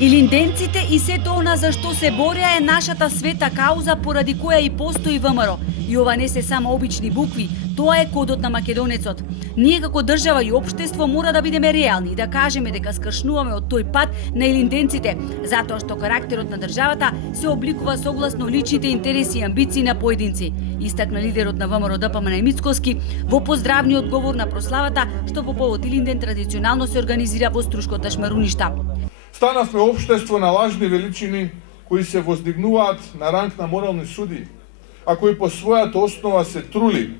Илинденците и сето она за што се борија е нашата света кауза поради која и постои ВМРО. И ова не се само обични букви, тоа е кодот на македонецот. Ние како држава и општество мора да бидеме реални и да кажеме дека скршнуваме од тој пат на илинденците, затоа што карактерот на државата се обликува согласно личните интереси и амбиции на поединци. Истакна лидерот на ВМРО ДПМН Мицкоски во поздравниот говор на прославата што по повод Илинден традиционално се организира во Струшко Ташмаруништа. Станавме општество на лажни величини кои се воздигнуваат на ранг на морални суди, а кои по својата основа се трули.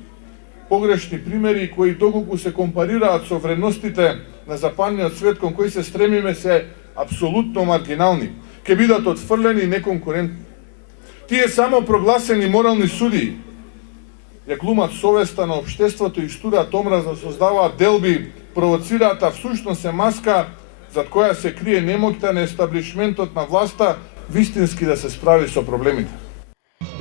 Погрешни примери кои доколку се компарираат со вредностите на западниот свет кон кои се стремиме се апсолутно маргинални, ќе бидат отфрлени и неконкурентни. Тие само прогласени морални суди ја глумат совеста на општеството и штураат омразно, создаваат делби, провоцираат, а всушност се маска зад која се крие немоќта на естаблишментот на власта вистински да се справи со проблемите.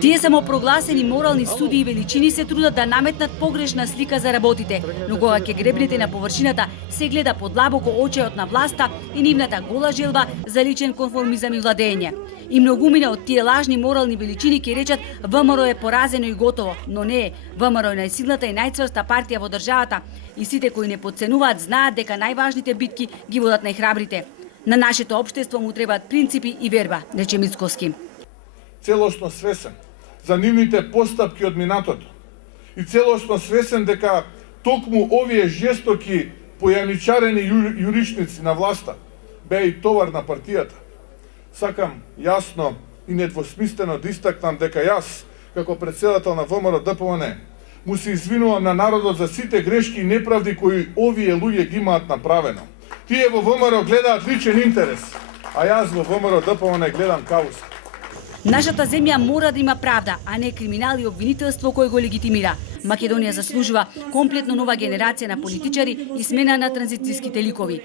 Тие самопрогласени морални суди и величини се трудат да наметнат погрешна слика за работите, но кога ќе гребнете на површината, се гледа подлабоко очеот на власта и нивната гола желба за личен конформизам и владење. И многумина од тие лажни морални величини ќе речат ВМРО е поразено и готово, но не е. ВМРО е најсилната и најцврста партија во државата и сите кои не подценуваат знаат дека најважните битки ги водат најхрабрите. На нашето општество му требаат принципи и верба, рече Мицкоски. Целосно свесен за нивните постапки од минатото и целосно свесен дека токму овие жестоки појаничарени јуричници на власта беа и товар на партијата. Сакам јасно и недвосмислено да истакнам дека јас, како претседател на ВМРО ДПМН, му се извинувам на народот за сите грешки и неправди кои овие луѓе ги имаат направено. Тие во ВМРО гледаат личен интерес, а јас во ВМРО ДПМН гледам кауза. Нашата земја мора да има правда, а не криминал и обвинителство кој го легитимира. Македонија заслужува комплетно нова генерација на политичари и смена на транзицијските ликови.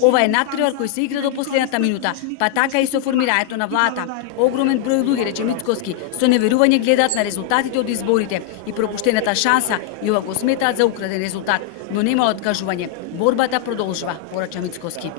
Ова е надпревар кој се игра до последната минута, па така и со формирањето на владата. Огромен број луѓе, рече Мицкоски, со неверување гледаат на резултатите од изборите и пропуштената шанса и ова го сметаат за украден резултат, но нема откажување. Борбата продолжува, порача Мицкоски.